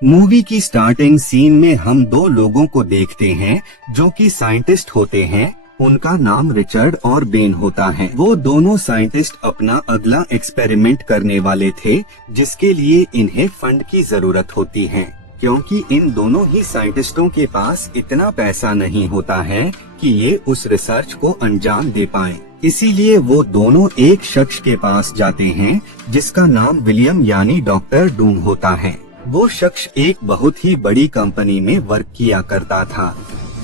Movie की starting scene में हम दो लोगों को देखते हैं जो कि साइंटिस्ट होते हैं। उनका नाम रिचर्ड और बेन होता है। वो दोनों साइंटिस्ट अपना अगला एक्सपेरिमेंट करने वाले थे, जिसके लिए इन्हें फंड की जरूरत होती है, क्योंकि इन दोनों ही साइंटिस्टों के पास इतना पैसा नहीं होता है कि ये उस रिसर्च को अंजाम दे पाएं। इसीलिए वो दोनों एक शख्स के पास जाते हैं जिसका नाम विलियम यानी डॉक्टर डूम होता है। वो शख्स एक बहुत ही बड़ी कंपनी में वर्क किया करता था,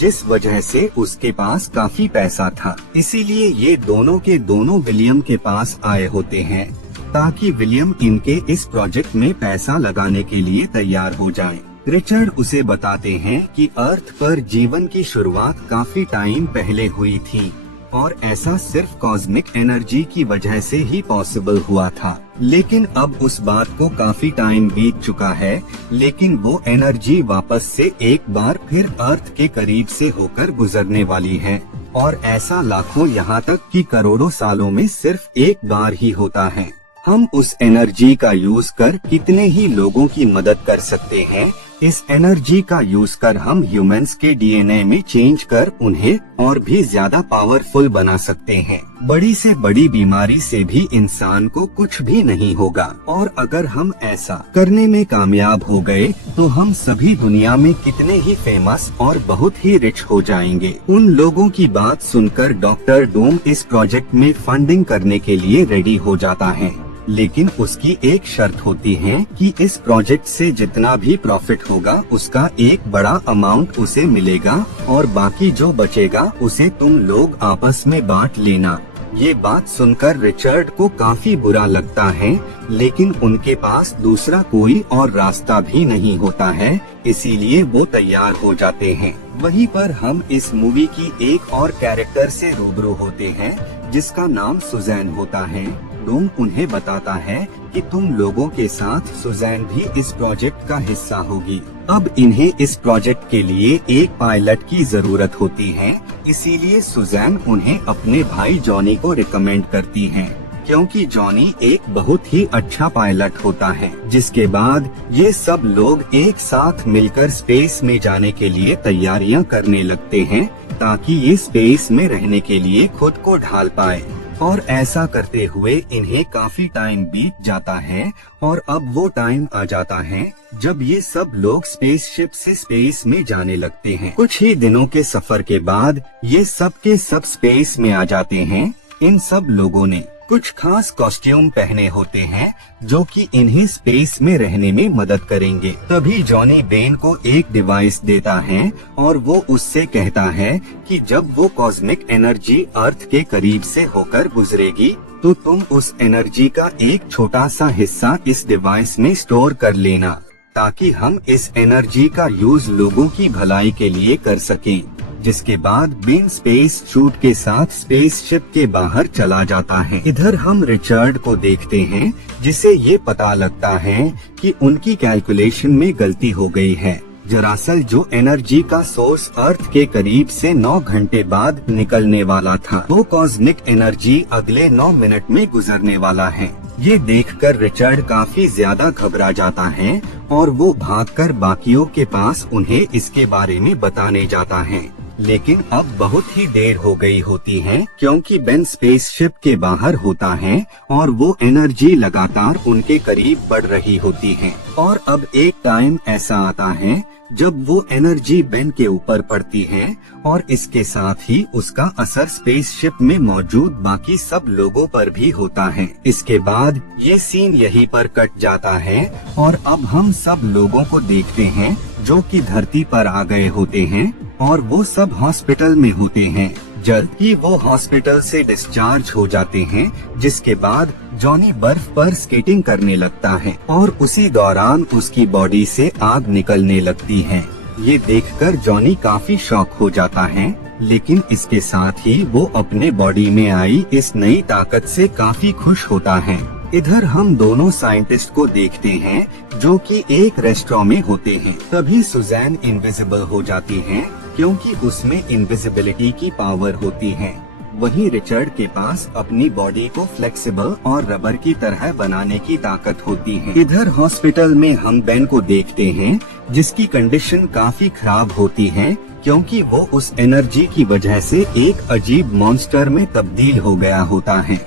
जिस वजह से उसके पास काफी पैसा था। इसीलिए ये दोनों के दोनों विलियम के पास आए होते हैं ताकि विलियम इनके इस प्रोजेक्ट में पैसा लगाने के लिए तैयार हो जाए। रिचर्ड उसे बताते हैं कि अर्थ पर जीवन की शुरुआत काफी टाइम पहले हुई थी और ऐसा सिर्फ कॉस्मिक एनर्जी की वजह से ही पॉसिबल हुआ था। लेकिन अब उस बात को काफी टाइम बीत चुका है, लेकिन वो एनर्जी वापस से एक बार फिर अर्थ के करीब से होकर गुजरने वाली है और ऐसा लाखों यहाँ तक कि करोड़ों सालों में सिर्फ एक बार ही होता है। हम उस एनर्जी का यूज कर कितने ही लोगों की मदद कर सकते हैं। इस एनर्जी का यूज कर हम ह्यूमंस के डीएनए में चेंज कर उन्हें और भी ज्यादा पावरफुल बना सकते हैं। बड़ी से बड़ी बीमारी से भी इंसान को कुछ भी नहीं होगा और अगर हम ऐसा करने में कामयाब हो गए तो हम सभी दुनिया में कितने ही फेमस और बहुत ही रिच हो जाएंगे। उन लोगों की बात सुनकर डॉक्टर डूम इस प्रोजेक्ट में फंडिंग करने के लिए रेडी हो जाता है, लेकिन उसकी एक शर्त होती है कि इस प्रोजेक्ट से जितना भी प्रॉफिट होगा उसका एक बड़ा अमाउंट उसे मिलेगा और बाकी जो बचेगा उसे तुम लोग आपस में बांट लेना। ये बात सुनकर रिचर्ड को काफी बुरा लगता है, लेकिन उनके पास दूसरा कोई और रास्ता भी नहीं होता है, इसीलिए वो तैयार हो जाते हैं। वहीं पर हम इस मूवी की एक और कैरेक्टर से रूबरू होते हैं जिसका नाम सुजैन होता है। डूम उन्हें बताता है कि तुम लोगों के साथ सुजैन भी इस प्रोजेक्ट का हिस्सा होगी। अब इन्हें इस प्रोजेक्ट के लिए एक पायलट की जरूरत होती है, इसीलिए सुजैन उन्हें अपने भाई जॉनी को रिकमेंड करती है, क्योंकि जॉनी एक बहुत ही अच्छा पायलट होता है। जिसके बाद ये सब लोग एक साथ मिलकर स्पेस में जाने के लिए तैयारियां करने लगते हैं ताकि ये स्पेस में रहने के लिए खुद को ढाल पाए। और ऐसा करते हुए इन्हें काफी टाइम बीत जाता है और अब वो टाइम आ जाता है जब ये सब लोग स्पेसशिप से स्पेस में जाने लगते हैं। कुछ ही दिनों के सफर के बाद ये सब के सब स्पेस में आ जाते हैं। इन सब लोगों ने कुछ खास कॉस्ट्यूम पहने होते हैं जो कि इन्हें स्पेस में रहने में मदद करेंगे। तभी जॉनी बेन को एक डिवाइस देता है और वो उससे कहता है कि जब वो कॉस्मिक एनर्जी अर्थ के करीब से होकर गुजरेगी तो तुम उस एनर्जी का एक छोटा सा हिस्सा इस डिवाइस में स्टोर कर लेना, ताकि हम इस एनर्जी का यूज लोगों की भलाई के लिए कर सकें। जिसके बाद बेन स्पेस सूट के साथ स्पेसशिप के बाहर चला जाता है। इधर हम रिचर्ड को देखते हैं जिसे ये पता लगता है कि उनकी कैलकुलेशन में गलती हो गई है। दरअसल जो एनर्जी का सोर्स अर्थ के करीब से 9 घंटे बाद निकलने वाला था, वो कॉस्मिक एनर्जी अगले 9 मिनट में गुजरने वाला है। ये देखकर रिचर्ड काफी ज्यादा घबरा जाता है और वो भागकर बाकियों के पास उन्हें इसके बारे में बताने जाता है। लेकिन अब बहुत ही देर हो गई होती है, क्योंकि बेन स्पेसशिप के बाहर होता है और वो एनर्जी लगातार उनके करीब बढ़ रही होती है। और अब एक टाइम ऐसा आता है जब वो एनर्जी बेन के ऊपर पड़ती है और इसके साथ ही उसका असर स्पेसशिप में मौजूद बाकी सब लोगों पर भी होता है। इसके बाद ये सीन यहीं पर कट जाता है और अब हम सब लोगों को देखते हैं जो कि धरती पर आ गए होते हैं और वो सब हॉस्पिटल में होते हैं। जल्द ही वो हॉस्पिटल से डिस्चार्ज हो जाते हैं, जिसके बाद जॉनी बर्फ पर स्केटिंग करने लगता है और उसी दौरान उसकी बॉडी से आग निकलने लगती है। ये देखकर जॉनी काफी शॉक हो जाता है, लेकिन इसके साथ ही वो अपने बॉडी में आई इस नई ताकत से काफी खुश होता है। इधर हम दोनों साइंटिस्ट को देखते हैं जो कि एक रेस्टोरेंट में होते हैं। तभी सुजैन इनविजिबल हो जाती है, क्योंकि उसमें इनविजिबिलिटी की पावर होती है। वहीं रिचर्ड के पास अपनी बॉडी को फ्लेक्सिबल और रबर की तरह बनाने की ताकत होती है। इधर हॉस्पिटल में हम बेन को देखते हैं जिसकी कंडीशन काफी खराब होती है क्योंकि वो उस एनर्जी की वजह से एक अजीब मॉन्स्टर में तब्दील हो गया होता है।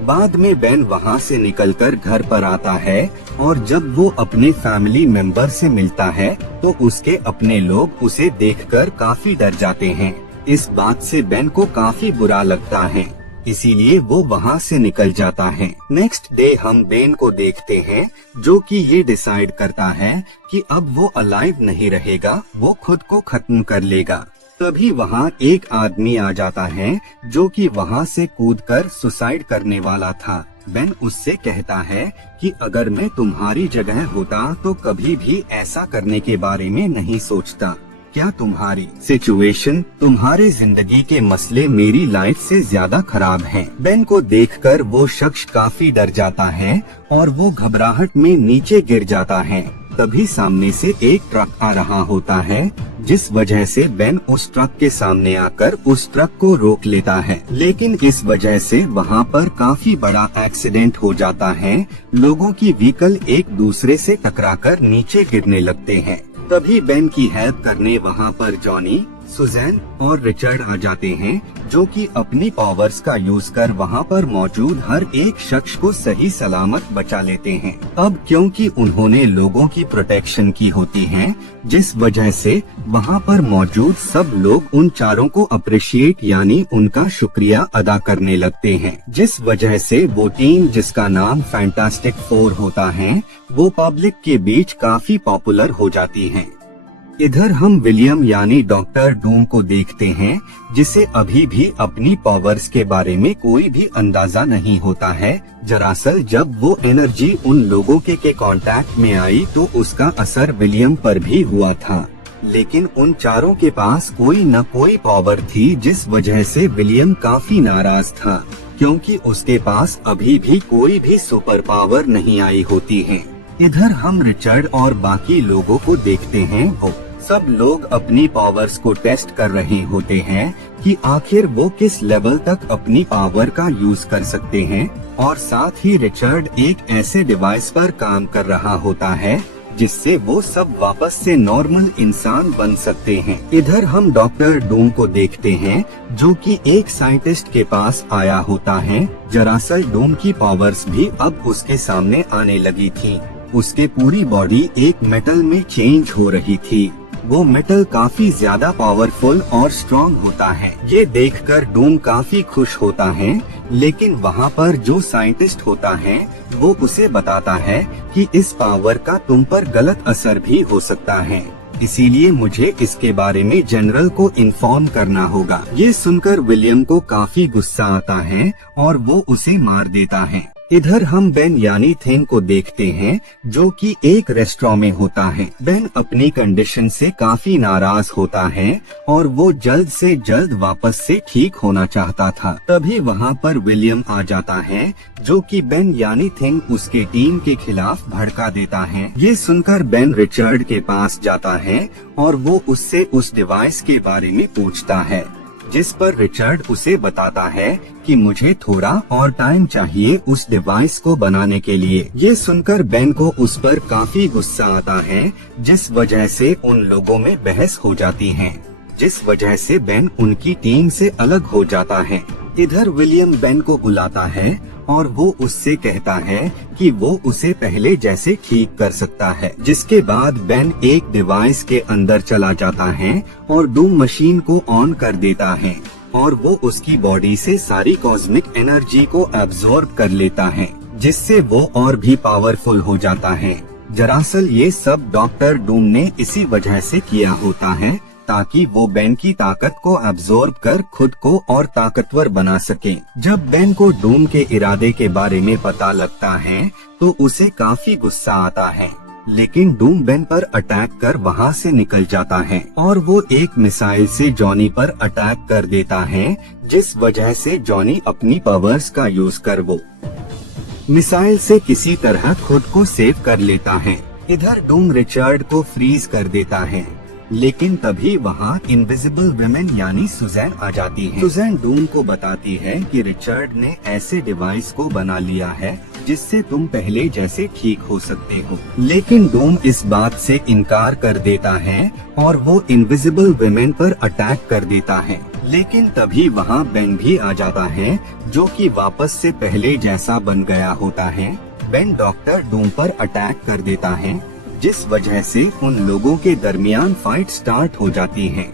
बाद में बेन वहाँ से निकलकर घर पर आता है और जब वो अपने फैमिली मेंबर से मिलता है तो उसके अपने लोग उसे देखकर काफी डर जाते हैं। इस बात से बेन को काफी बुरा लगता है, इसीलिए वो वहाँ से निकल जाता है। नेक्स्ट डे हम बेन को देखते हैं जो कि ये डिसाइड करता है कि अब वो अलाइव नहीं रहेगा, वो खुद को खत्म कर लेगा। तभी वहाँ एक आदमी आ जाता है जो कि वहाँ से कूदकर सुसाइड करने वाला था। बेन उससे कहता है कि अगर मैं तुम्हारी जगह होता तो कभी भी ऐसा करने के बारे में नहीं सोचता। क्या तुम्हारी सिचुएशन, तुम्हारे जिंदगी के मसले मेरी लाइफ से ज्यादा खराब हैं। बेन को देखकर वो शख्स काफी डर जाता है और वो घबराहट में नीचे गिर जाता है। तभी सामने से एक ट्रक आ रहा होता है जिस वजह से बेन उस ट्रक के सामने आकर उस ट्रक को रोक लेता है, लेकिन इस वजह से वहाँ पर काफी बड़ा एक्सीडेंट हो जाता है। लोगों की व्हीकल एक दूसरे से टकराकर नीचे गिरने लगते हैं। तभी बेन की हेल्प करने वहाँ पर जॉनी, सुजैन और रिचर्ड आ जाते हैं जो कि अपनी पावर्स का यूज कर वहाँ पर मौजूद हर एक शख्स को सही सलामत बचा लेते हैं। अब क्योंकि उन्होंने लोगों की प्रोटेक्शन की होती है, जिस वजह से वहाँ पर मौजूद सब लोग उन चारों को अप्रिशिएट यानी उनका शुक्रिया अदा करने लगते हैं, जिस वजह से वो टीम जिसका नाम फैंटास्टिक फोर होता है वो पब्लिक के बीच काफी पॉपुलर हो जाती है। इधर हम विलियम यानी डॉक्टर डूम को देखते हैं जिसे अभी भी अपनी पावर्स के बारे में कोई भी अंदाजा नहीं होता है। दरअसल जब वो एनर्जी उन लोगों के कांटेक्ट में आई तो उसका असर विलियम पर भी हुआ था, लेकिन उन चारों के पास कोई न कोई पावर थी जिस वजह से विलियम काफी नाराज था क्योंकि उसके पास अभी भी कोई भी सुपर पावर नहीं आई होती है। इधर हम रिचर्ड और बाकी लोगों को देखते हैं, वो सब लोग अपनी पावर्स को टेस्ट कर रहे होते हैं कि आखिर वो किस लेवल तक अपनी पावर का यूज कर सकते हैं, और साथ ही रिचर्ड एक ऐसे डिवाइस पर काम कर रहा होता है जिससे वो सब वापस से नॉर्मल इंसान बन सकते हैं। इधर हम डॉक्टर डूम को देखते हैं जो कि एक साइंटिस्ट के पास आया होता है। दरअसल डूम की पावर्स भी अब उसके सामने आने लगी थी। उसके पूरी बॉडी एक मेटल में चेंज हो रही थी। वो मेटल काफी ज्यादा पावरफुल और स्ट्रॉन्ग होता है। ये देखकर डूम काफी खुश होता है, लेकिन वहाँ पर जो साइंटिस्ट होता है वो उसे बताता है कि इस पावर का तुम पर गलत असर भी हो सकता है, इसीलिए मुझे इसके बारे में जनरल को इन्फॉर्म करना होगा। ये सुनकर विलियम को काफी गुस्सा आता है और वो उसे मार देता है। इधर हम बेन यानी थिंग को देखते हैं जो कि एक रेस्टोरेंट में होता है। बेन अपनी कंडीशन से काफी नाराज होता है और वो जल्द से जल्द वापस से ठीक होना चाहता था। तभी वहाँ पर विलियम आ जाता है जो कि बेन यानी थिंग उसके टीम के खिलाफ भड़का देता है। ये सुनकर बेन रिचर्ड के पास जाता है और वो उससे उस डिवाइस के बारे में पूछता है, जिस पर रिचर्ड उसे बताता है कि मुझे थोड़ा और टाइम चाहिए उस डिवाइस को बनाने के लिए। ये सुनकर बेन को उस पर काफी गुस्सा आता है, जिस वजह से उन लोगों में बहस हो जाती है, जिस वजह से बेन उनकी टीम से अलग हो जाता है। इधर विलियम बेन को बुलाता है और वो उससे कहता है कि वो उसे पहले जैसे ठीक कर सकता है। जिसके बाद बेन एक डिवाइस के अंदर चला जाता है और डूम मशीन को ऑन कर देता है और वो उसकी बॉडी से सारी कॉस्मिक एनर्जी को एब्जॉर्ब कर लेता है, जिससे वो और भी पावरफुल हो जाता है। दरअसल ये सब डॉक्टर डूम ने इसी वजह से किया होता है ताकि वो बेन की ताकत को एब्जॉर्ब कर खुद को और ताकतवर बना सके। जब बेन को डूम के इरादे के बारे में पता लगता है तो उसे काफी गुस्सा आता है, लेकिन डूम बेन पर अटैक कर वहाँ से निकल जाता है और वो एक मिसाइल से जॉनी पर अटैक कर देता है, जिस वजह से जॉनी अपनी पावर्स का यूज कर वो मिसाइल से किसी तरह खुद को सेव कर लेता है। इधर डूम रिचर्ड को फ्रीज कर देता है लेकिन तभी वहाँ इनविजिबल विमेन यानी सुजैन आ जाती है। सुजैन डूम को बताती है कि रिचर्ड ने ऐसे डिवाइस को बना लिया है जिससे तुम पहले जैसे ठीक हो सकते हो, लेकिन डूम इस बात से इनकार कर देता है और वो इनविजिबल विमेन पर अटैक कर देता है। लेकिन तभी वहाँ बेन भी आ जाता है जो कि वापस से पहले जैसा बन गया होता है। बेन डॉक्टर डूम पर अटैक कर देता है जिस वजह से उन लोगों के दरमियान फाइट स्टार्ट हो जाती है,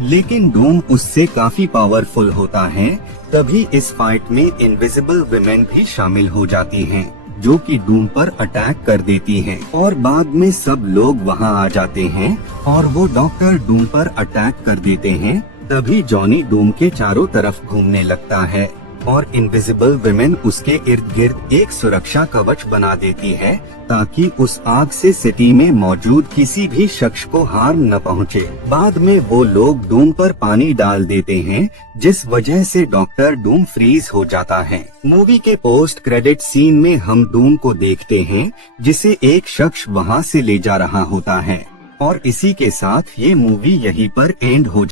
लेकिन डूम उससे काफी पावरफुल होता है। तभी इस फाइट में इनविजिबल विमेन भी शामिल हो जाती हैं, जो कि डूम पर अटैक कर देती हैं और बाद में सब लोग वहां आ जाते हैं और वो डॉक्टर डूम पर अटैक कर देते हैं। तभी जॉनी डूम के चारों तरफ घूमने लगता है और इनविजिबल विमेन उसके इर्द गिर्द एक सुरक्षा कवच बना देती है ताकि उस आग से सिटी में मौजूद किसी भी शख्स को हार्म न पहुंचे। बाद में वो लोग डूम पर पानी डाल देते हैं जिस वजह से डॉक्टर डूम फ्रीज हो जाता है। मूवी के पोस्ट क्रेडिट सीन में हम डूम को देखते हैं जिसे एक शख्स वहां से ले जा रहा होता है और इसी के साथ ये मूवी यहीं पर एंड हो